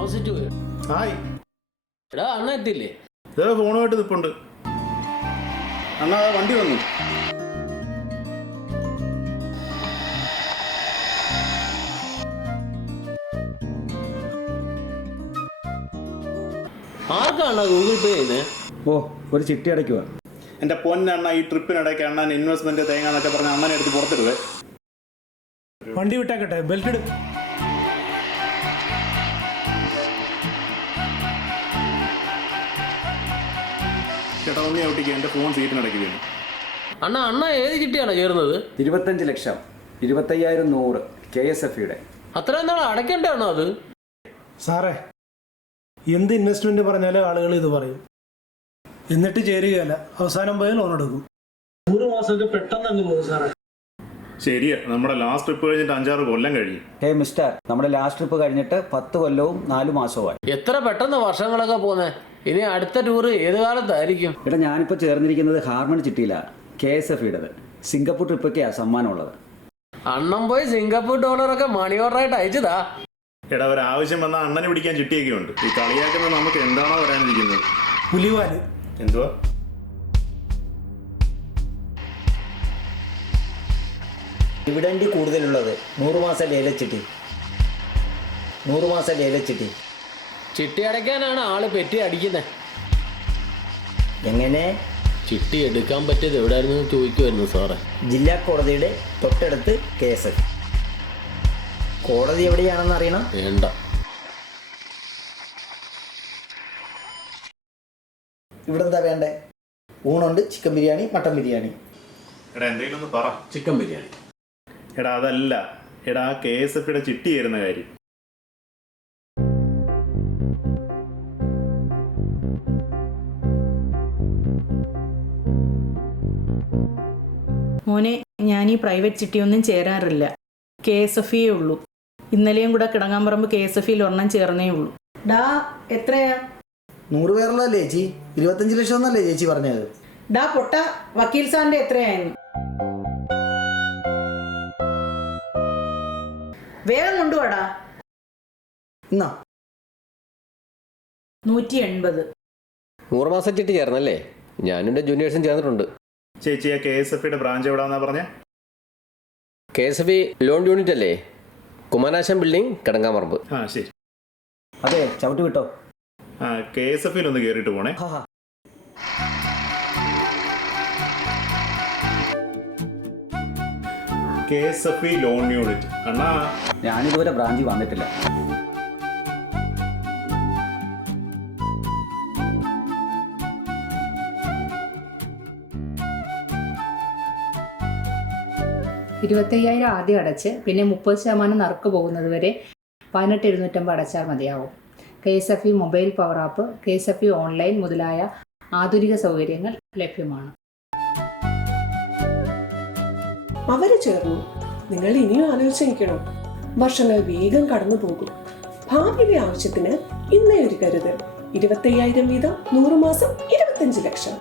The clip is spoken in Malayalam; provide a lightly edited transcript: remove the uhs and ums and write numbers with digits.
താമസിച്ചു പോയി. ഹായ് എടാ അണ്ണ എത്തില്ലേ? ഫോണുമായിട്ട് നിൽപ്പുണ്ട്. അണ്ണാ വണ്ടി വന്നു. ആർക്കാണ് ഗൂഗിൾ പേ ചെയ്യുന്നത്? ഓ, ഒരു ചിട്ടി അടയ്ക്കുക. എൻ്റെ പൊന്നണ്ണ, ഈ ട്രിപ്പിനിടയ്ക്ക് അണ്ണൻ ഇൻവെസ്റ്റ്മെന്റ് തേങ്ങ എന്നൊക്കെ പറഞ്ഞ അണ്ണനെ എടുത്ത് പുറത്തിടുവേ. വണ്ടി വിട്ടേക്കട്ടെ, ബെൽറ്റ് ഇടും. ചേട്ടാ ഒന്ന് ഔട്ടിക്ക്, എൻ്റെ ഫോൺ സീറ്റിനിടയ്ക്ക് വീണു. അണ്ണ ഏത് ചിട്ടിയാണ് ചേർന്നത്? 25 ലക്ഷം, 25,100 KSFE-യുടെ. അത്രയും നാൾ അടയ്ക്കണ്ടാണോ അത്? സാറേ, എന്ത് ഇൻവെസ്റ്റ്മെന്റ് പറഞ്ഞാലും ആളുകൾ ഇത് പറയും, എന്നിട്ട് ചേരുകയല്ല, അവസാനം പോയി ലോൺ എടുക്കും. 100 മാസമൊക്കെ പെട്ടെന്ന് അങ്ങ് പോകും സാറേ. ശരിയാ, നമ്മുടെ ലാസ്റ്റ് ട്രിപ്പ് കഴിഞ്ഞിട്ട് 5-6 കൊല്ലം കഴിഞ്ഞു. ഹേ മിസ്റ്റർ, നമ്മുടെ ലാസ്റ്റ് ട്രിപ്പ് കഴിഞ്ഞിട്ട് 10 കൊല്ലവും 4 മാസവുമായി. എത്ര പെട്ടെന്ന് വർഷങ്ങളൊക്കെ പോന്നെ. ഇനി അടുത്ത ടൂറ് ഏത് കാലത്തായിരിക്കും? എടാ, ഞാനിപ്പോൾ ചേർന്നിരിക്കുന്നത് ഹാർമൺ ചിട്ടിയിലാണ്, KSFE-യുടേത്. സിംഗപ്പൂർ ട്രിപ്പൊക്കെയാണ് സമ്മാനമുള്ളത്. അണ്ണം പോയി സിംഗപ്പൂർ ഡോളറൊക്കെ മണി ഓർഡറായിട്ട് അയച്ചതാ. എടാ, ഒരാവശ്യം വന്നാൽ അണ്ണനെ പിടിക്കാൻ ചിട്ടിയൊക്കെ ഉണ്ട്. ഈ കളിയാക്കുന്നത് നമുക്ക് എന്താണോ വരാനിരിക്കുന്നത്? പുലിവാല്. എന്തുവാ? ഡിവിഡൻഡ് കൂടുതലുള്ളത് 100 മാസം ലേലച്ചിട്ടി. 100 മാസം ലേലച്ചിട്ടി. ചിട്ടി അടയ്ക്കാനാണ് ആള് പെറ്റി അടിക്കുന്നത്. എങ്ങനെ? ചിട്ടി എടുക്കാൻ പറ്റിയത് എവിടെയായിരുന്നു ചോദിക്കുമായിരുന്നു സാറേ. ജില്ലാ കോടതിയുടെ തൊട്ടടുത്ത് കേസ്. കോടതി എവിടെയാണെന്ന് അറിയണം? വേണ്ട. ഇവിടെ എന്താ വേണ്ടേ? ഊണുണ്ട്, ചിക്കൻ ബിരിയാണി, മട്ടൻ ബിരിയാണി. എടാ എന്തെങ്കിലും ഒന്ന് പറ. ചിക്കൻ ബിരിയാണി. എടാ അതല്ല, എടാ KSFE-യുടെ ചിട്ടി ചേരുന്ന കാര്യം. മോനെ, ഞാൻ ഈ പ്രൈവറ്റ് ചിട്ടിയൊന്നും ചേരാറില്ല. KSFE ഉള്ളൂ. ഇന്നലെയും കൂടെ കിടങ്ങാമ്പറമ്പ് KSFE-യിൽ ഒരെണ്ണം ചേർന്നേ ഉള്ളൂ. ഡാ, എത്രയാ? 100 പേരുള്ളതല്ലേ ചേച്ചി? 25 ലക്ഷം എന്നല്ലേ ചേച്ചി പറഞ്ഞത്? ഡാ പൊട്ട, വക്കീൽ സാറിന്റെ എത്രയായിരുന്നു? വേഗം കൊണ്ടുപോടാ. എന്നാ 180. 100 മാസം ചിട്ടി ചേർന്നല്ലേ? ഞാനും എൻ്റെ ജൂനിയേഴ്സും ചേർന്നിട്ടുണ്ട്. ചേച്ചി, ആ KSFE-യുടെ ബ്രാഞ്ച് എവിടാന്നാ പറഞ്ഞേ? KSFE ലോൺ യൂണിറ്റ് അല്ലേ? കുമാനാശം ബിൽഡിംഗ്, കിടങ്ങാമ്പറമ്പ്. ആ ശരി. അതെ, ചവിട്ടി വിട്ടോ. ആ KSFE-യിൽ ഒന്ന് കയറിയിട്ട് പോണേ. KSFE loan unit. അണ്ണാ, ഞാനിതുവരെ ബ്രാഞ്ചിൽ വന്നിട്ടില്ല. $25,000 ആദ്യം അടച്ച് പിന്നെ 30% നറുക്ക് പോകുന്നത് വരെ 18,750 അടച്ചാൽ മതിയാവും. KSFE mobile power app, KSFE online മുതലായ ആധുനിക സൗകര്യങ്ങൾ ലഭ്യമാണ്. അവര് ചേർന്നു. നിങ്ങൾ ഇനിയും ആലോചിക്കണം. വർഷങ്ങൾ വേഗം കടന്നു പോകും. ഭാവിയിലെ ആവശ്യത്തിന് ഇന്നേ ഒരു കരുതൽ. 25,000 വീതം 100 മാസം 25 ലക്ഷം.